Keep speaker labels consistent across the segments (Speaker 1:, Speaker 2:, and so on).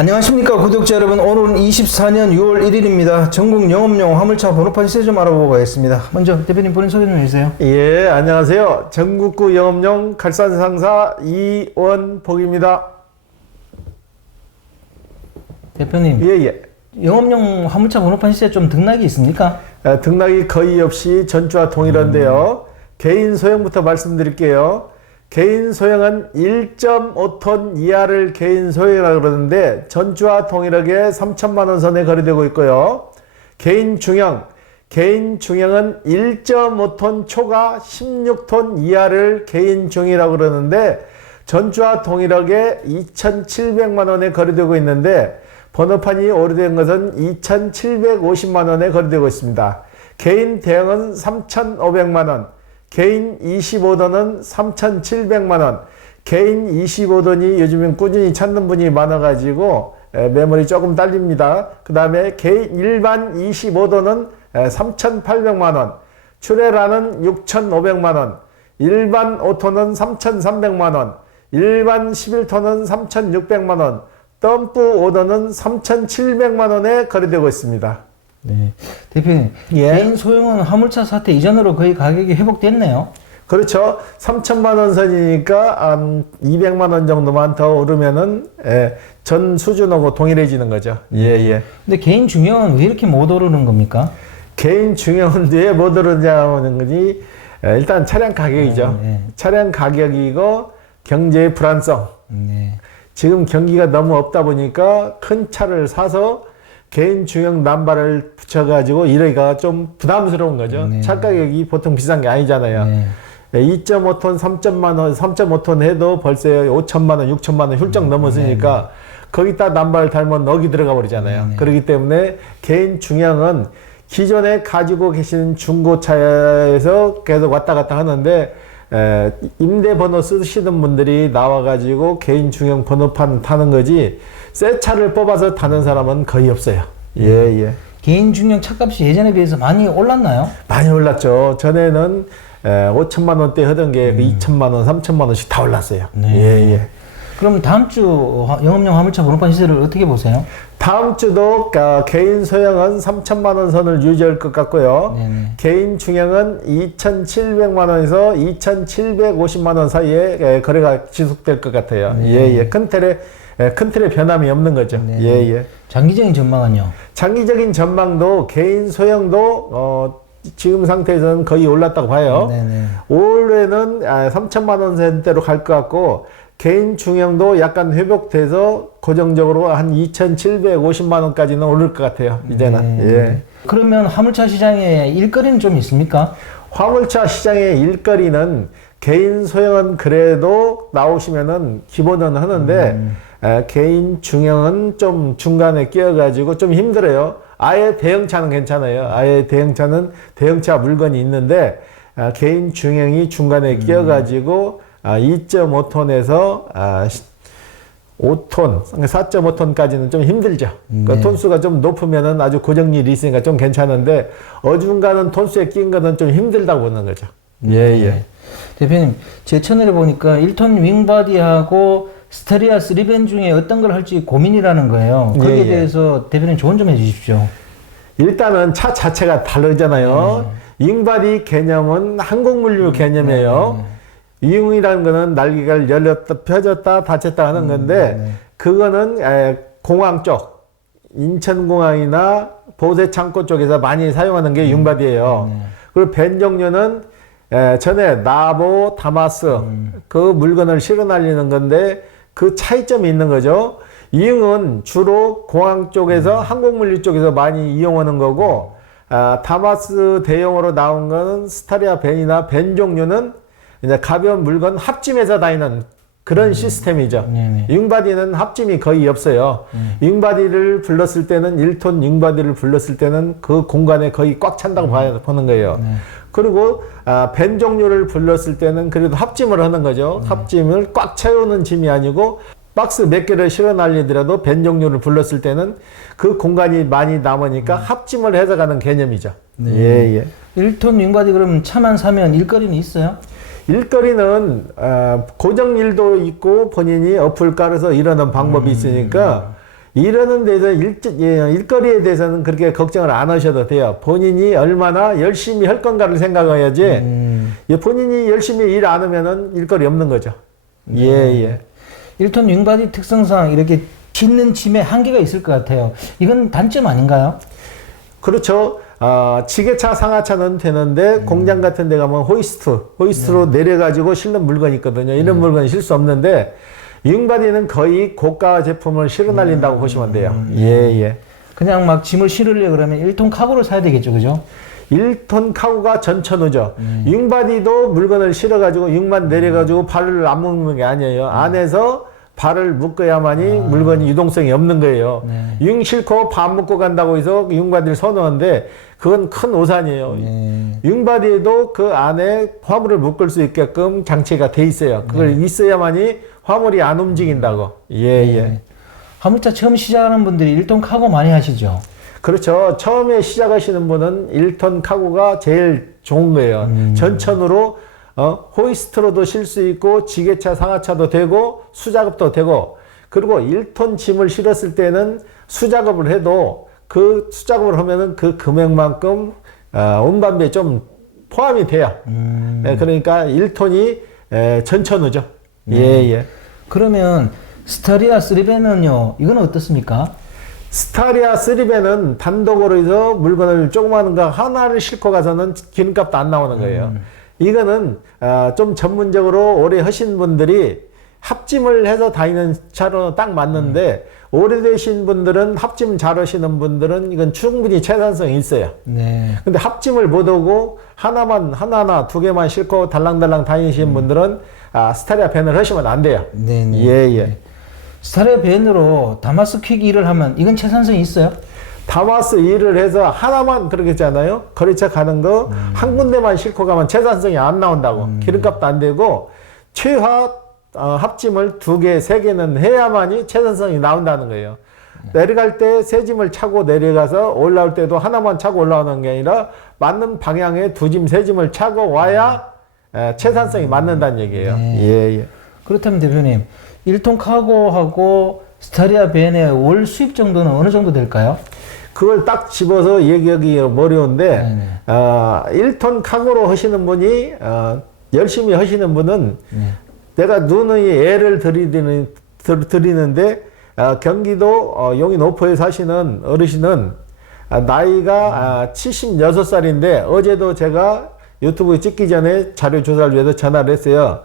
Speaker 1: 안녕하십니까 구독자 여러분 오늘은 24년 6월 1일입니다 전국 영업용 화물차 번호판 시세 좀 알아보고 가겠습니다 먼저 대표님 본인 소개 좀 해주세요
Speaker 2: 예, 안녕하세요. 전국구 영업용 갈산 상사 이원복입니다.
Speaker 1: 대표님
Speaker 2: 예, 예.
Speaker 1: 영업용 화물차 번호판 시세 좀 등락이 있습니까?
Speaker 2: 에, 등락이 거의 없이 전주와 동일한데요. 개인 소형부터 말씀드릴게요. 개인 소형은 1.5톤 이하를 개인 소형이라고 그러는데 전주와 동일하게 3천만 원 선에 거래되고 있고요. 개인 중형, 개인 중형은 1.5톤 초과 16톤 이하를 개인 중이라고 그러는데 전주와 동일하게 2,700만 원에 거래되고 있는데 번호판이 오래된 것은 2,750만 원에 거래되고 있습니다. 개인 대형은 3,500만 원, 개인 25도는 3,700만 원, 개인 25도니 요즘엔 꾸준히 찾는 분이 많아가지고 에, 매물이 조금 딸립니다. 그 다음에 개인 일반 25도는 3,800만 원, 출애라는 6,500만 원, 일반 5톤은 3,300만 원, 일반 11톤은 3,600만 원, 덤프 오더는 3,700만 원에 거래되고 있습니다.
Speaker 1: 네 대표님
Speaker 2: 예.
Speaker 1: 개인 소형은 화물차 사태 이전으로 거의 가격이 회복됐네요
Speaker 2: 그렇죠. 3천만 원 선이니까 한 200만 원 정도만 더 오르면은 예, 전 수준하고 동일해지는 거죠. 예, 예.
Speaker 1: 근데 개인 중형은 왜 이렇게 못 오르는 겁니까?
Speaker 2: 개인 중형은 왜 못 오르냐는 거지. 예, 일단 차량 가격이죠.
Speaker 1: 네, 네.
Speaker 2: 차량 가격이고 경제의 불안성.
Speaker 1: 네.
Speaker 2: 지금 경기가 너무 없다 보니까 큰 차를 사서 개인 중형 남발을 붙여가지고 이러기가 좀 부담스러운 거죠.
Speaker 1: 네.
Speaker 2: 차 가격이 보통 비싼 게 아니잖아요.
Speaker 1: 네.
Speaker 2: 2.5톤, 3천만 원, 3.5톤 해도 벌써 5천만 원, 6천만 원 훌쩍 넘었으니까 거기다 남발 달면 넉이 들어가 버리잖아요.
Speaker 1: 네, 네.
Speaker 2: 그렇기 때문에 개인 중형은 기존에 가지고 계신 중고차에서 계속 왔다 갔다 하는데 에, 임대 번호 쓰시는 분들이 나와가지고 개인 중형 번호판 타는 거지 새 차를 뽑아서 타는 사람은 거의 없어요. 예, 예.
Speaker 1: 개인 중형 차값이 예전에 비해서 많이 올랐나요?
Speaker 2: 많이 올랐죠. 전에는 에, 5천만 원대 하던 게 2천만 원, 3천만 원씩 다 올랐어요.
Speaker 1: 네.
Speaker 2: 예, 예.
Speaker 1: 그럼 다음 주 화- 영업용 화물차 번호판 시세를 어떻게 보세요?
Speaker 2: 다음 주도 어, 개인 소형은 3천만 원 선을 유지할 것 같고요.
Speaker 1: 네네.
Speaker 2: 개인 중형은 2,700만 원에서 2,750만 원 사이에 에, 거래가 지속될 것 같아요.
Speaker 1: 네.
Speaker 2: 예, 예. 큰 틀에 에, 큰 틀에 변함이 없는 거죠.
Speaker 1: 네.
Speaker 2: 예, 예.
Speaker 1: 장기적인 전망은요?
Speaker 2: 장기적인 전망도 개인 소형도 어, 지금 상태에서는 거의 올랐다고 봐요.
Speaker 1: 네네.
Speaker 2: 올해는 아, 3천만 원 선대로 갈 것 같고 개인 중형도 약간 회복돼서 고정적으로 한 2,750만 원까지는 오를 것 같아요. 이제는
Speaker 1: 네.
Speaker 2: 예.
Speaker 1: 그러면 화물차 시장에 일거리는 좀 있습니까?
Speaker 2: 화물차 시장의 일거리는 개인 소형은 그래도 나오시면은 기본은 하는데 에, 개인 중형은 좀 중간에 끼어가지고 좀 힘들어요. 아예 대형차는 괜찮아요. 아예 대형차는 대형차 물건이 있는데 아, 개인 중형이 중간에 끼어가지고 아, 2.5톤에서 아, 5톤, 4.5톤까지는 좀 힘들죠. 그
Speaker 1: 네.
Speaker 2: 톤수가 좀 높으면은 아주 고정률이 있으니까 좀 괜찮은데 어중간한 톤수에 낀 거는 좀 힘들다고 보는 거죠. 예, 예.
Speaker 1: 네. 대표님, 제 채널에 보니까 1톤 윙바디하고 스테리아 3밴 중에 어떤 걸 할지 고민이라는 거예요. 거기에
Speaker 2: 예, 예.
Speaker 1: 대해서 대표님 조언 좀 해주십시오.
Speaker 2: 일단은 차 자체가 다르잖아요. 잉바디 개념은 항공물류 개념이에요. 이용이라는 거는 날개가 열렸다 펴졌다 닫혔다 하는 건데
Speaker 1: 네.
Speaker 2: 그거는 에, 공항 쪽 인천공항이나 보세 창고 쪽에서 많이 사용하는 게 융바디예요.
Speaker 1: 네.
Speaker 2: 그리고 벤 종류는 에, 전에 나보, 다마스 그 물건을 실어 날리는 건데 그 차이점이 있는 거죠. 이응은 주로 공항 쪽에서 항공물류 쪽에서 많이 이용하는 거고 아, 다마스 대용으로 나온 거는 스타리아 벤이나 벤 종류는 이제 가벼운 물건 합짐해서 다니는 그런 시스템이죠.
Speaker 1: 네네.
Speaker 2: 윙바디는 합짐이 거의 없어요. 윙바디를 불렀을 때는 1톤 윙바디를 불렀을 때는 그 공간에 거의 꽉 찬다고 봐야 보는 거예요. 그리고 아, 벤 종류를 불렀을 때는 그래도 합짐을 하는 거죠. 합짐을 꽉 채우는 짐이 아니고 박스 몇 개를 실어 날리더라도 벤 종류를 불렀을 때는 그 공간이 많이 남으니까 합짐을 해서 가는 개념이죠.
Speaker 1: 네.
Speaker 2: 예, 예.
Speaker 1: 1톤 윙바디 그러면 차만 사면 일거리는 있어요?
Speaker 2: 일거리는 어, 고정 일도 있고 본인이 어플 깔아서 일하는 방법이 있으니까 이러는 데서 일, 예, 일거리에 대해서는 그렇게 걱정을 안 하셔도 돼요. 본인이 얼마나 열심히 할 건가를 생각해야지.
Speaker 1: 음.
Speaker 2: 예, 본인이 열심히 일 안 하면은 일거리 없는 거죠.
Speaker 1: 네.
Speaker 2: 예, 예.
Speaker 1: 1톤 윙바디 특성상 이렇게 싣는 짐에 한계가 있을 것 같아요. 이건 단점 아닌가요?
Speaker 2: 그렇죠. 아, 지게차, 상하차는 되는데
Speaker 1: 음.
Speaker 2: 공장 같은 데 가면 호이스트, 호이스트로
Speaker 1: 네.
Speaker 2: 내려가지고 실는 물건이 있거든요. 이런 물건이 실수 없는데 윙바디는 거의 고가 제품을 실어 날린다고
Speaker 1: 음.
Speaker 2: 보시면 돼요. 예, 예.
Speaker 1: 그냥 막 짐을 실으려 그러면 1톤 카고를 사야 되겠죠, 그죠?
Speaker 2: 1톤 카고가 전천후죠. 윙바디도 물건을 실어가지고 윙만 내려가지고 발을 안 묶는 게 아니에요. 안에서 발을 묶어야만이 물건이 유동성이 없는 거예요.
Speaker 1: 네.
Speaker 2: 윙 싣고 발 묶고 간다고 해서 윙바디를 선호하는데 그건 큰 오산이에요.
Speaker 1: 네.
Speaker 2: 윙바디에도 그 안에 화물을 묶을 수 있게끔 장치가 돼 있어요. 그걸 있어야만이 화물이 안 움직인다고. 예, 예.
Speaker 1: 네. 화물차 처음 시작하는 분들이 1톤 카고 많이 하시죠?
Speaker 2: 그렇죠. 처음에 시작하시는 분은 1톤 카고가 제일 좋은 거예요. 전천으로 어, 호이스트로도 실 수 있고 지게차, 상하차도 되고 수작업도 되고 그리고 1톤 짐을 실었을 때는 수작업을 해도 그 수작업을 하면은 그 금액만큼 어, 운반비에 좀 포함이 돼요.
Speaker 1: 음.
Speaker 2: 네, 그러니까 1톤이 에, 전천후죠. 예, 예.
Speaker 1: 그러면 스타리아 3배는요, 이건 어떻습니까?
Speaker 2: 스타리아 3배는 단독으로 해서 물건을 조그마한 거 하나를 싣고 가서는 기름값도 안 나오는 거예요. 이거는 아, 좀 전문적으로 오래 하신 분들이 합짐을 해서 다니는 차로 딱 맞는데 오래되신 분들은 합짐 잘 하시는 분들은 이건 충분히 채산성이 있어요.
Speaker 1: 네.
Speaker 2: 근데 합짐을 못 하고 하나만 하나하나 두 개만 싣고 달랑달랑 다니시는 분들은 아, 스타리아 밴을 하시면 안 돼요.
Speaker 1: 네 네.
Speaker 2: 예, 예.
Speaker 1: 스타리아 밴으로 다마스 퀵 일을 하면 이건 채산성이 있어요?
Speaker 2: 다마스 일을 해서 하나만 그렇게 했잖아요. 거리차 가는 거 한 군데만 싣고 가면 채산성이 안 나온다고. 기름값도 안 되고 최하 어, 합짐을 두 개, 세 개는 해야만이 채산성이 나온다는 거예요. 내려갈 때 세 짐을 차고 내려가서 올라올 때도 하나만 차고 올라오는 게 아니라 맞는 방향에 두 짐, 세 짐을 차고 와야 에, 채산성이 맞는다는 얘기예요. 예, 예.
Speaker 1: 그렇다면 대표님, 1톤 카고하고 스타리아 밴의 월 수입 정도는 어느 정도 될까요?
Speaker 2: 그걸 딱 집어서 얘기하기 어려운데
Speaker 1: 네네.
Speaker 2: 어, 1톤 카고로 하시는 분이 어, 열심히 하시는 분은
Speaker 1: 네.
Speaker 2: 내가 누누이 애를 드리는, 드- 드리는데 어, 경기도 어, 용인 오포에 사시는 어르신은 아, 나이가 아, 76살인데 어제도 제가 유튜브에 찍기 전에 자료 조사를 위해서 전화를 했어요.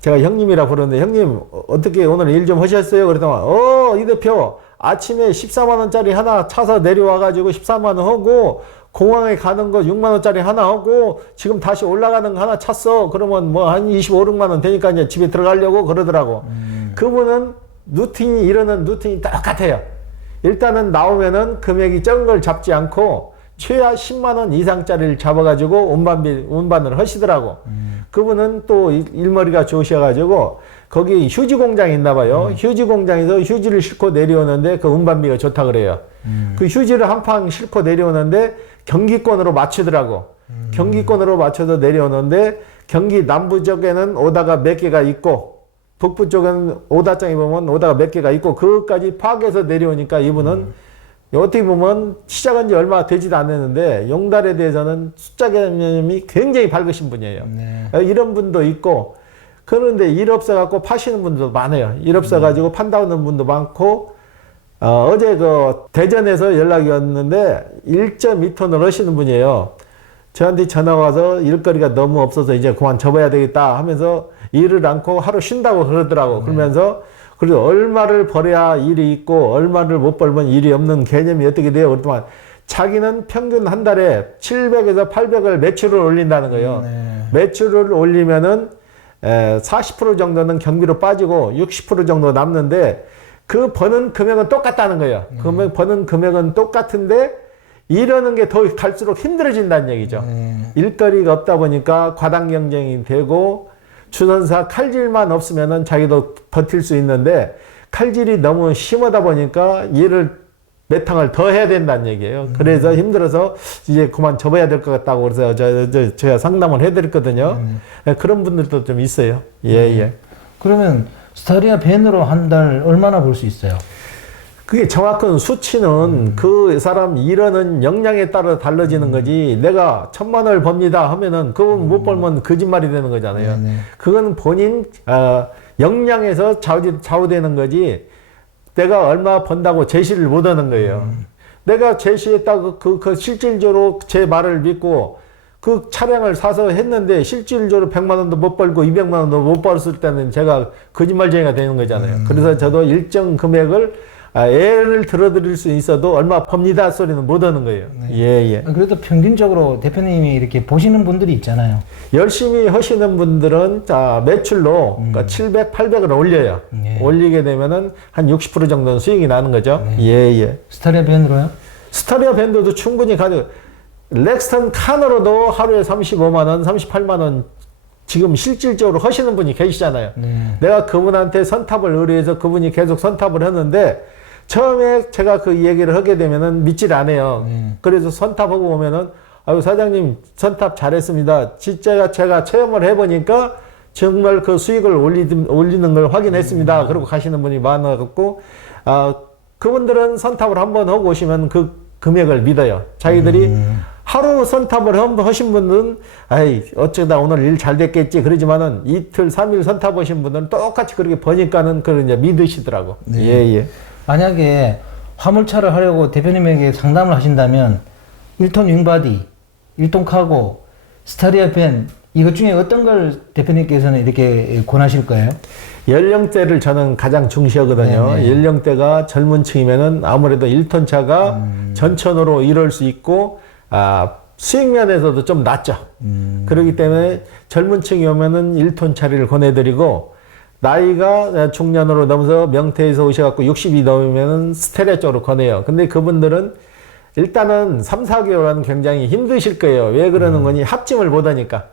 Speaker 2: 제가 형님이라 부르는데 형님 어, 어떻게 오늘 일 좀 하셨어요? 그랬더니 어이 대표 아침에 14만 원짜리 하나 차서 내려와 가지고 14만 원 하고 공항에 가는 거 6만 원짜리 하나 하고 지금 다시 올라가는 거 하나 찼어. 그러면 뭐 한 25, 6만 원 되니까 이제 집에 들어가려고 그러더라고. 그분은 루틴이 이러는 루틴이 똑같아요. 일단은 나오면은 금액이 적은 걸 잡지 않고 최하 10만 원 이상짜리를 잡아가지고 운반비 운반을 하시더라고. 그분은 또 일- 일머리가 좋으셔가지고 거기 휴지 공장이 있나 봐요. 휴지 공장에서 휴지를 싣고 내려오는데 그 운반비가 좋다 그래요. 그 휴지를 한팡 싣고 내려오는데 경기권으로 맞추더라고. 경기권으로 맞춰서 내려오는데 경기 남부 쪽에는 오다가 몇 개가 있고 북부 쪽에는 오다장에 보면 오다가 몇 개가 있고 그것까지 파악해서 내려오니까 이분은 어떻게 보면 시작한 지 얼마 되지도 않았는데 용달에 대해서는 숫자 개념이 굉장히 밝으신 분이에요.
Speaker 1: 네.
Speaker 2: 어, 이런 분도 있고 그런데 일 없어 갖고 파시는 분도 많아요. 일 없어 가지고 판다는 분도 많고 어, 어제 그 대전에서 연락이 왔는데 1.2톤을 하시는 분이에요. 저한테 전화 와서 일거리가 너무 없어서 이제 그만 접어야 되겠다 하면서 일을 않고 하루 쉰다고 그러더라고. 그러면서 그래도 얼마를 벌어야 일이 있고 얼마를 못 벌면 일이 없는 개념이 어떻게 돼요? 그랬더만 자기는 평균 한 달에 700에서 800을 매출을 올린다는 거예요.
Speaker 1: 네.
Speaker 2: 매출을 올리면은 에, 40% 정도는 경비로 빠지고 60% 정도 남는데 그 버는 금액은 똑같다는 거예요. 금액 버는 금액은 똑같은데 이러는 게 더 갈수록 힘들어진다는 얘기죠.
Speaker 1: 네.
Speaker 2: 일거리가 없다 보니까 과당 경쟁이 되고 주선사 칼질만 없으면은 자기도 버틸 수 있는데 칼질이 너무 심하다 보니까 일을 몇 탕을 더 해야 된다는 얘기예요. 그래서 힘들어서 이제 그만 접어야 될 것 같다고 그래서 저, 저, 제가 상담을 해드렸거든요. 네, 그런 분들도 좀 있어요. 예, 예.
Speaker 1: 그러면 스타리아 밴으로 한 달 얼마나 벌수 있어요?
Speaker 2: 그게 정확한 수치는 그 사람 일하는 역량에 따라 달라지는 거지. 내가 천만 원을 법니다 하면은 그건 못 벌면 거짓말이 되는 거잖아요.
Speaker 1: 네네.
Speaker 2: 그건 본인 어, 역량에서 좌우, 좌우되는 거지. 내가 얼마 번다고 제시를 못 하는 거예요. 내가 제시했다고 그, 그 실질적으로 제 말을 믿고 그 차량을 사서 했는데 실질적으로 100만 원도 못 벌고 200만 원도 못 벌었을 때는 제가 거짓말쟁이가 되는 거잖아요. 그래서 저도 일정 금액을 아, 애를 들어드릴 수 있어도 얼마 법니다 소리는 못 하는 거예요. 예, 예.
Speaker 1: 그래도 평균적으로 대표님이 이렇게 보시는 분들이 있잖아요.
Speaker 2: 열심히 하시는 분들은 자, 매출로 그러니까 700, 800을 올려요.
Speaker 1: 예.
Speaker 2: 올리게 되면은 한 60% 정도는 수익이 나는 거죠. 예, 예.
Speaker 1: 스타리아 밴드로요?
Speaker 2: 스타리아 밴드도 충분히 가능. 렉스턴 칸으로도 하루에 35만 원, 38만 원 지금 실질적으로 하시는 분이 계시잖아요.
Speaker 1: 네.
Speaker 2: 내가 그분한테 선탑을 의뢰해서 그분이 계속 선탑을 했는데 처음에 제가 그 얘기를 하게 되면은 믿질 않아요.
Speaker 1: 네.
Speaker 2: 그래서 선탑하고 오면은 아유 사장님 선탑 잘했습니다. 진짜 제가 체험을 해보니까 정말 그 수익을 올리, 올리는 걸 확인했습니다. 그러고 가시는 분이 많아갖고 아 그분들은 선탑을 한번 하고 오시면 그 금액을 믿어요. 자기들이 하루 선탑을 한번 하신 분은 아이 어쩌다 오늘 일 잘 됐겠지 그러지만은 이틀 삼일 선탑 하신 분들은 똑같이 그렇게 버니까는 그걸 이제 믿으시더라고.
Speaker 1: 네.
Speaker 2: 예 예.
Speaker 1: 만약에 화물차를 하려고 대표님에게 상담을 하신다면 1톤 윙바디, 1톤 카고, 스타리아 밴 이것 중에 어떤 걸 대표님께서는 이렇게 권하실 거예요?
Speaker 2: 연령대를 저는 가장 중시하거든요.
Speaker 1: 네네.
Speaker 2: 연령대가 젊은 층이면은 아무래도 1톤 차가
Speaker 1: 음.
Speaker 2: 전천으로 이럴 수 있고 아 수익 면에서도 좀 낮죠.
Speaker 1: 음.
Speaker 2: 그렇기 때문에 젊은 층이 오면은 1톤 차를 권해드리고 나이가 중년으로 넘어서 명태에서 오셔갖고 60이 넘으면은 스테레 쪽으로 권해요. 근데 그분들은 일단은 3, 4개월은 굉장히 힘드실 거예요. 왜 그러는 거니? 합짐을 못 하니까.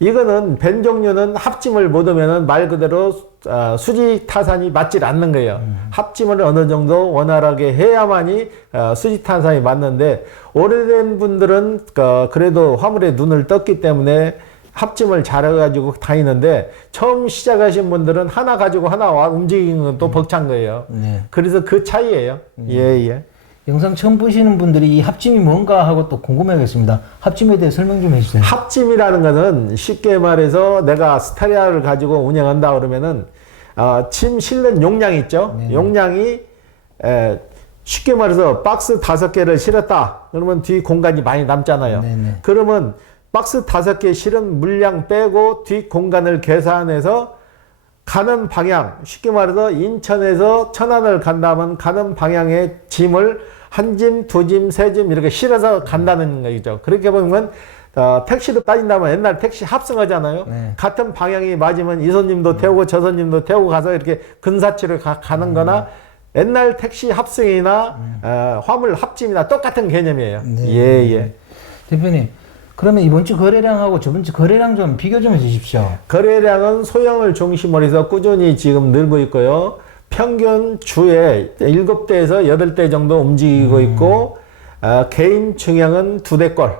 Speaker 2: 이거는 벤 종류는 합짐을 못 하면은 말 그대로 아, 수지 타산이 맞질 않는 거예요. 합짐을 어느 정도 원활하게 해야만이 아, 수지 타산이 맞는데 오래된 분들은 그, 그래도 화물에 눈을 떴기 때문에 합짐을 잘해가지고 다니는데 처음 시작하신 분들은 하나 가지고 하나 와 움직이는 건 또 벅찬 거예요.
Speaker 1: 네.
Speaker 2: 그래서 그 차이예요. 예 예.
Speaker 1: 영상 처음 보시는 분들이 이 합짐이 뭔가 하고 또 궁금해하겠습니다. 합짐에 대해 설명 좀 해주세요.
Speaker 2: 합짐이라는 것은 쉽게 말해서 내가 스타리아를 가지고 운영한다 그러면은 아, 짐 실는 용량 있죠.
Speaker 1: 네.
Speaker 2: 용량이 에, 쉽게 말해서 박스 다섯 개를 실었다. 그러면 뒤 공간이 많이 남잖아요.
Speaker 1: 네네.
Speaker 2: 그러면 박스 다섯 개 실은 물량 빼고 뒷 공간을 계산해서 가는 방향, 쉽게 말해서 인천에서 천안을 간다면 가는 방향의 짐을 한 짐, 두 짐, 세 짐 이렇게 실어서 간다는 거죠. 그렇게 보면 어, 택시로 따진다면 옛날 택시 합승하잖아요.
Speaker 1: 네.
Speaker 2: 같은 방향이 맞으면 이 손님도 태우고 저 손님도 태우고 가서 이렇게 근사치를 가, 는 거나 옛날 택시 합승이나 어, 화물 합짐이나 똑같은 개념이에요.
Speaker 1: 네.
Speaker 2: 예, 예.
Speaker 1: 대표님, 그러면 이번 주 거래량하고 저번 주 거래량 좀 비교 좀 해주십시오.
Speaker 2: 거래량은 소형을 중심으로 해서 꾸준히 지금 늘고 있고요. 평균 주에 7대에서 8대 정도 움직이고 있고, 아, 개인 중형은 두대꼴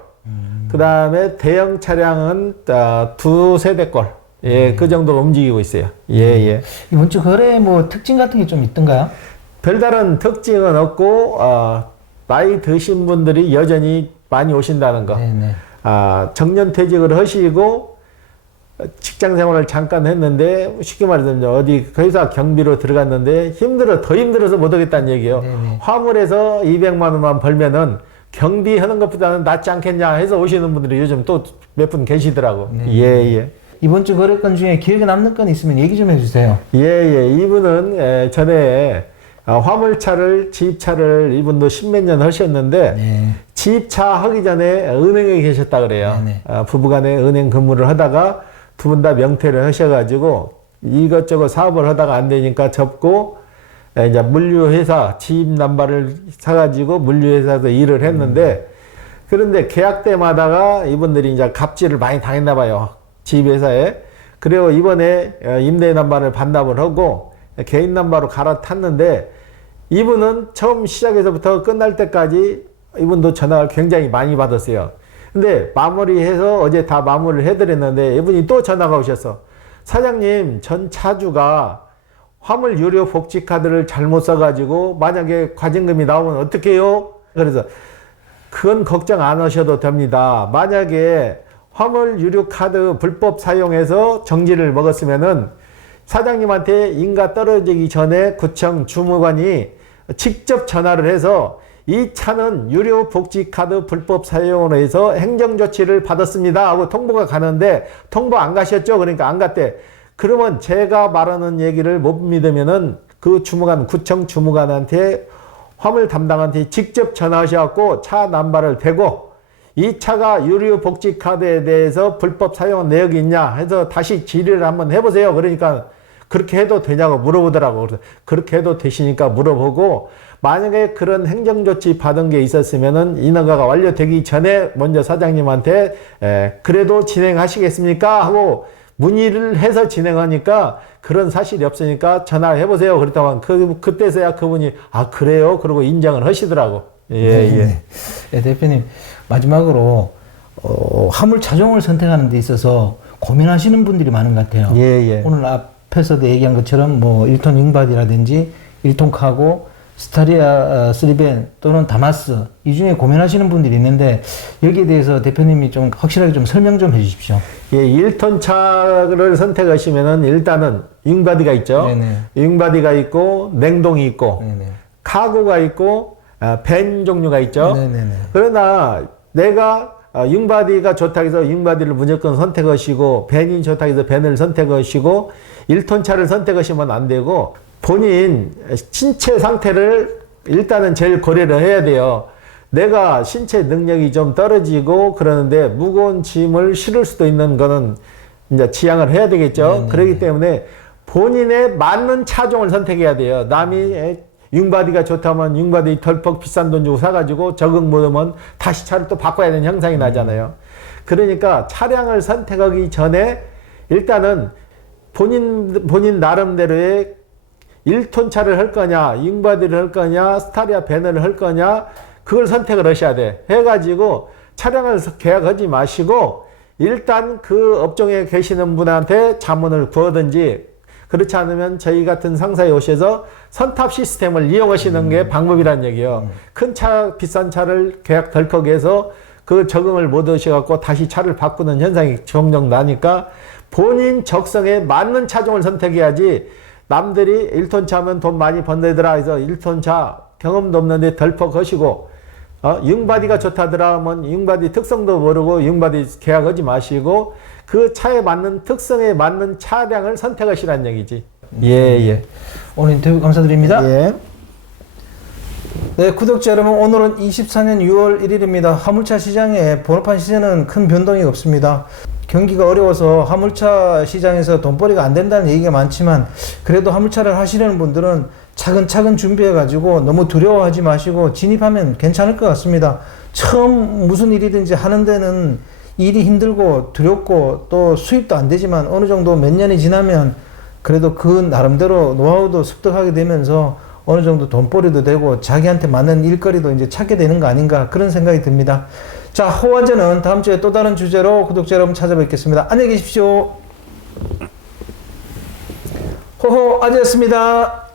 Speaker 2: 그 다음에 대형 차량은 아, 두세 대꼴 예, 그 정도 움직이고 있어요. 예, 예.
Speaker 1: 이번 주 거래 뭐 특징 같은 게 좀 있던가요?
Speaker 2: 별다른 특징은 없고, 아, 나이 드신 분들이 여전히 많이 오신다는 거.
Speaker 1: 네네.
Speaker 2: 아, 정년퇴직을 하시고 직장 생활을 잠깐 했는데 쉽게 말하자면 어디 회사 경비로 들어갔는데 힘들어 더 힘들어서 못 하겠다는 얘기예요.
Speaker 1: 네네.
Speaker 2: 화물에서 200만 원만 벌면은 경비 하는 것보다는 낫지 않겠냐 해서 오시는 분들이 요즘 또 몇 분 계시더라고.
Speaker 1: 네.
Speaker 2: 예, 예.
Speaker 1: 이번 주 거래 건 중에 기억에 남는 건 있으면 얘기 좀 해주세요.
Speaker 2: 예, 예. 이분은 에, 전에 아, 화물차를 지입차를 이분도 십몇 년 하셨는데
Speaker 1: 네.
Speaker 2: 지입차 하기 전에 은행에 계셨다 그래요. 아, 부부간에 은행 근무를 하다가 두 분 다 명퇴를 하셔가지고 이것저것 사업을 하다가 안 되니까 접고 에, 이제 물류회사 지입 남발을 사가지고 물류회사에서 일을 했는데 그런데 계약 때마다가 이분들이 이제 갑질을 많이 당했나 봐요. 지입회사에. 그리고 이번에 어, 임대 남발을 반납을 하고 개인 남발로 갈아탔는데 이분은 처음 시작에서부터 끝날 때까지 이분도 전화를 굉장히 많이 받았어요. 근데 마무리해서 어제 다 마무리를 해드렸는데 이분이 또 전화가 오셨어. 사장님, 전 차주가 화물 유료 복지 카드를 잘못 써가지고 만약에 과징금이 나오면 어떻게 해요? 그래서 그건 걱정 안 하셔도 됩니다. 만약에 화물 유료 카드 불법 사용해서 정지를 먹었으면은 사장님한테 인가 떨어지기 전에 구청 주무관이 직접 전화를 해서 이 차는 유료 복지 카드 불법 사용으로 해서 행정 조치를 받았습니다 하고 통보가 가는데 통보 안 가셨죠? 그러니까 안 갔대. 그러면 제가 말하는 얘기를 못 믿으면은 그 주무관 구청 주무관한테 화물 담당한테 직접 전화하셔갖고 차 남발을 대고 이 차가 유료 복지 카드에 대해서 불법 사용 내역이 있냐 해서 다시 질의를 한번 해보세요. 그러니까 그렇게 해도 되냐고 물어보더라고. 그래서 그렇게 해도 되시니까 물어보고 만약에 그런 행정조치 받은 게 있었으면은 인허가가 완료되기 전에 먼저 사장님한테 에, 그래도 진행하시겠습니까 하고 문의를 해서 진행하니까 그런 사실이 없으니까 전화해 보세요. 그랬더니 그 그때서야 그분이 아 그래요. 그러고 인정을 하시더라고. 예 예.
Speaker 1: 네. 예, 대표님 마지막으로 어, 화물 차종을 선택하는 데 있어서 고민하시는 분들이 많은 것 같아요.
Speaker 2: 예, 예.
Speaker 1: 오늘 앞 에서도 얘기한 것처럼 뭐 1톤 윙바디라든지 1톤 카고 스타리아 어, 쓰리벤 또는 다마스 이 중에 고민하시는 분들이 있는데 여기에 대해서 대표님이 좀 확실하게 좀 설명 좀 해주십시오.
Speaker 2: 예, 1톤 차를 선택하시면은 일단은 윙바디가 있죠.
Speaker 1: 네네.
Speaker 2: 윙바디가 있고 냉동이 있고
Speaker 1: 네네.
Speaker 2: 카고가 있고 아, 벤 종류가 있죠.
Speaker 1: 네네네.
Speaker 2: 그러나 내가 아, 윙바디가 좋다고 해서 윙바디를 무조건 선택하시고 벤이 좋다고 해서 벤을 선택하시고 1톤 차를 선택하시면 안 되고 본인 신체 상태를 일단은 제일 고려를 해야 돼요. 내가 신체 능력이 좀 떨어지고 그러는데 무거운 짐을 실을 수도 있는 거는 이제 지양을 해야 되겠죠. 그렇기 때문에 본인에 맞는 차종을 선택해야 돼요. 남이 융바디가 좋다면 융바디 덜컥 비싼 돈 주고 사가지고 적응 못하면 다시 차를 또 바꿔야 되는 형상이 나잖아요. 그러니까 차량을 선택하기 전에 일단은 본인 본인 나름대로의 1톤 차를 할 거냐, 윙바디를 할 거냐, 스타리아 배너를 할 거냐, 그걸 선택을 하셔야 돼. 해가지고 차량을 계약하지 마시고 일단 그 업종에 계시는 분한테 자문을 구하든지 그렇지 않으면 저희 같은 상사에 오셔서 선탑 시스템을 이용하시는 게 방법이란 얘기예요. 큰 차, 비싼 차를 계약 덜컥 해서 그 적응을 못 하셔갖고 다시 차를 바꾸는 현상이 종종 나니까 본인 적성에 맞는 차종을 선택해야지 남들이 1톤 차면 돈 많이 번대더라 해서 1톤 차 경험도 없는데 덜컥 하시고 어, 융바디가 좋다더라 하면 융바디 특성도 모르고 융바디 계약하지 마시고 그 차에 맞는 특성에 맞는 차량을 선택하시라는 얘기지. 예, 예.
Speaker 1: 오늘 인터뷰 감사드립니다.
Speaker 2: 예.
Speaker 1: 네, 구독자 여러분, 오늘은 24년 6월 1일입니다. 화물차 시장에 번호판 시세는 큰 변동이 없습니다. 경기가 어려워서 화물차 시장에서 돈벌이가 안 된다는 얘기가 많지만 그래도 화물차를 하시려는 분들은 차근차근 준비해가지고 너무 두려워하지 마시고 진입하면 괜찮을 것 같습니다. 처음 무슨 일이든지 하는 데는 일이 힘들고 두렵고 또 수입도 안 되지만 어느 정도 몇 년이 지나면 그래도 그 나름대로 노하우도 습득하게 되면서 어느 정도 돈벌이도 되고 자기한테 맞는 일거리도 이제 찾게 되는 거 아닌가 그런 생각이 듭니다. 자, 호화제는 다음 주에 또 다른 주제로 구독자 여러분 찾아뵙겠습니다. 안녕히 계십시오. 호호 아재였습니다.